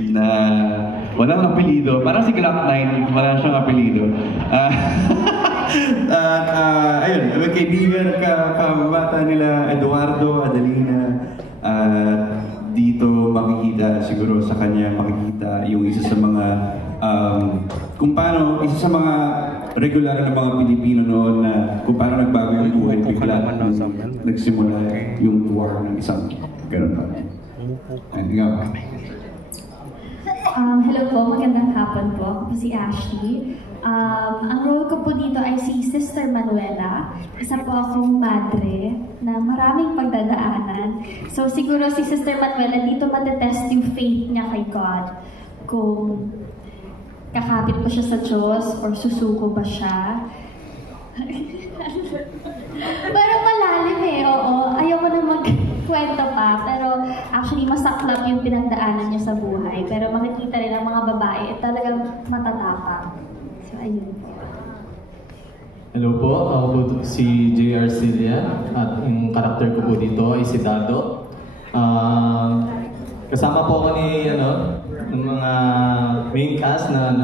na walang apelido. Parang si Glock9, wala siyang apelido. Ayun, kaibigan kabata nila Eduardo, Adelina, dito makikita siguro sa kanya makikita yung isa sa mga kung paano isa sa mga regular na mga Pilipino noon na kung paano nagbago yung buhay bigla nagsimula yung war ng isang gano'n. Hello po, magandang hapon po. Ako po si Ashley. Ang role ko po dito ay si Sister Manuela. Isa po akong madre na maraming pagdadaanan. So siguro si Sister Manuela dito matetest yung faith niya kay God. Kung kakapit ba siya sa Diyos or susuko ba siya. Parang malalim eh, oo. Ayaw ko na magkwento pa. Pero actually masaklap yung pinagdaanan niya sa buhay. Pero makikita rin ang mga babae at talagang matatapang. So ayun po. Hello po, ako po si J.R. Cilia at yung karakter ko po dito ay si Dado. Kasama po ako ni ng mga main cast na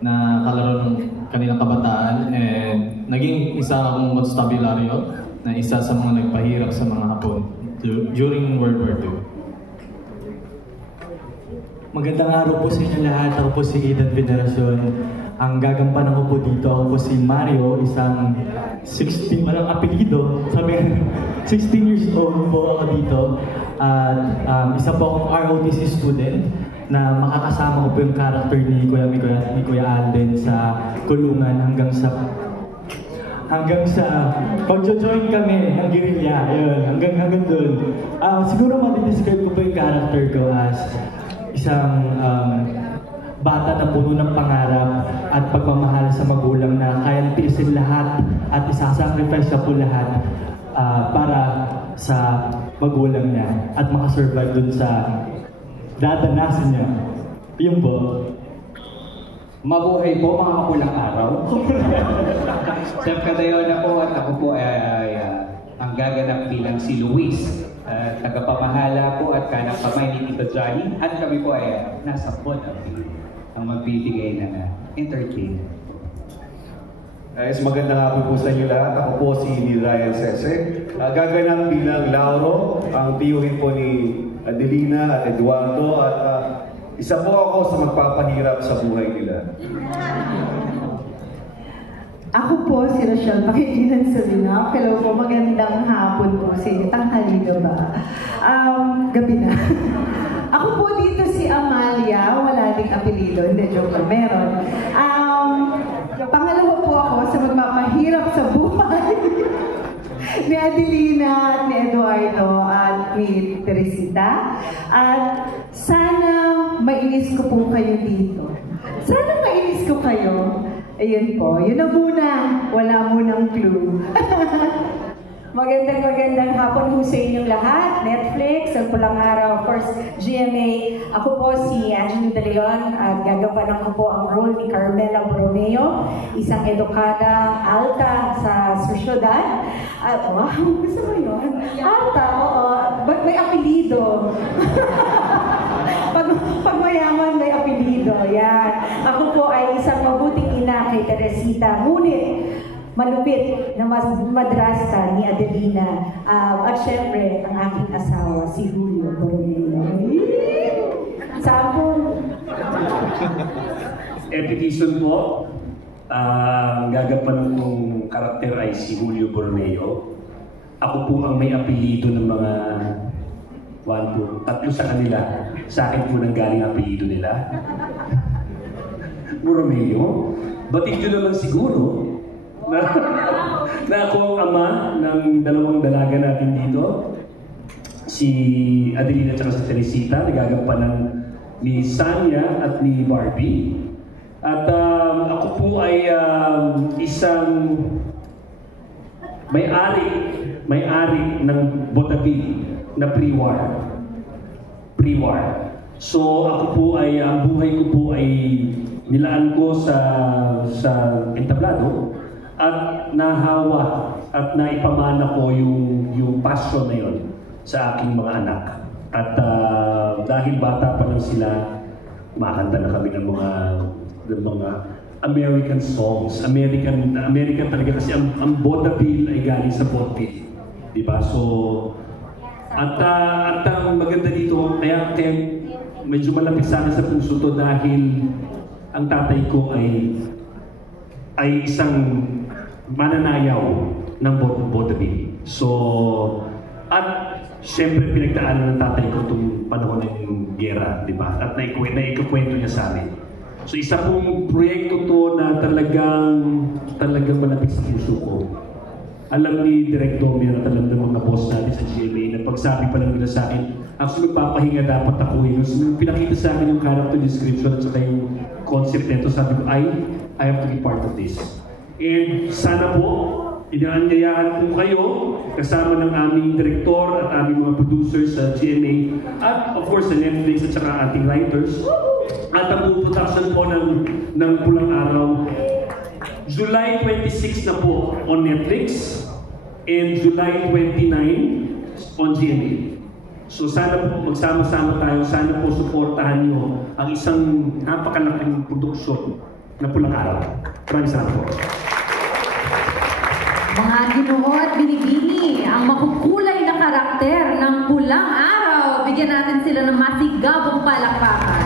na kalaro ng kanilang kabataan, and naging isa akong konstabilaryo na isa sa mga nagpahirap sa mga Hapon during World War II. Magandang araw po sa inyo lahat. Ako po si Aidan Veneracion. Ang gagampanan ko po dito, ako po si Mario, isang 16, walang apelido. Sabi 16 years old po ako dito. At isa po akong ROTC student na makakasama ko po yung character ni Kuya Alden sa kulungan hanggang sa pag-join kami ng guerrilla. Ayun, hanggang doon. Siguro mag-describe ko po yung character ko as isang bata na puno ng pangarap at pagmamahal sa magulang na kayang tiisin lahat at isasacrifice siya po lahat para sa magulang niya at makasurvive dun sa dadanasin niya. Yun po. Mabuhay po mga makulang araw. Chef Cadayona po at ako po ay ang gaganap bilang si Luis. Tagapamahala po at kanang kamay ni Tito Johnny. At kami po ay nasa pod ang magbibigay ng entertainment. Guys, magandang hapon po sa inyo lahat. Ako po si Ryan Sese. Gaganap bilang Lauro, ang tiyuhin po ni Adelina at Eduardo, at isa po ako sa magpapahirap sa buhay nila. Ako po si Rochelle Pangilinan Solina. Hello po, magandang hapon po sa inyo. Tanghali ba? Gabi na. Ako po dito si Amalia, wala ding apelido, hindi, joke lang, meron. Pangalawa po ako sa magpapahirap sa buhay ni Adelina at ni Eduardo at ni Teresita. At sana mainis ko po kayo dito. Sana mainis ko kayo. Ayun po, yun na muna. Wala munang clue. Magandang hapon po sa inyong lahat. Netflix, ang pulang araw, First GMA. Ako po si Angelo De Leon at gagampanan ko po ang role ni Carmela Borromeo, isang edukada alta sa sosyedad. Wow, gusto mo yun? Alta, oo. Ba't may apelido? Pag mayaman, may apelido. Yan. Ako po ay isang mabuting ina kay Teresita. Ngunit, malupit na madrasta ni Adelina. At syempre, ang aking asawa, si Julio Borromeo. Sample. Epitation po. Gagapan kong karakter ay si Julio Borromeo. Ako po ang may apelido ng mga tatlo sa kanila. Sa akin po nang galing apelido nila. Borromeo. Batid nyo naman siguro na ako ang ama ng dalawang dalaga natin dito, si Adelina at si Teresita, nagagampanan ni Sanya at ni Barbie. At ako po ay isang may-ari ng Botabil na pre-war. So ako po ay, ang buhay ko po ay nilaan ko sa entablado. At nahawa at naipamana ko yung passion na yun sa aking mga anak. At dahil bata pa lang sila, makanta na kami ng mga American songs. American talaga kasi ang vaudeville ay galing sa vaudeville. Diba? So, at ang maganda dito, kaya medyo malapit sa akin sa puso to dahil ang tatay ko ay isang mananayaw ng vaudeville. So, at siyempre pinagdaanan ng tatay ko itong panahon ng gera, di ba? At naikukwento niya sa amin. So, isa pong proyekto to na talagang malapit sa puso ko. Alam ni Direk Domir at alam ng mga boss natin sa GMA na pagsabi pa lang nila sa akin, actually magpapahinga dapat ako yun. So, pinakita sa akin yung character description at saka yung concept nito, sabi ko, I have to be part of this. And sana po, inaanyayahan po kayo kasama ng aming direktor at aming mga producers sa GMA at of course sa Netflix at saka ating writers at ang production po ng Pulang Araw. July 26 na po on Netflix and July 29 on GMA. So sana po magsama-sama tayo, sana po suportahan nyo ang isang napakalaking produksyon na Pulang Araw. Maraming salamat po. Mga Ginoo at Binibini, ang makukulay na karakter ng Pulang Araw. Bigyan natin sila ng masigabong palakpakan.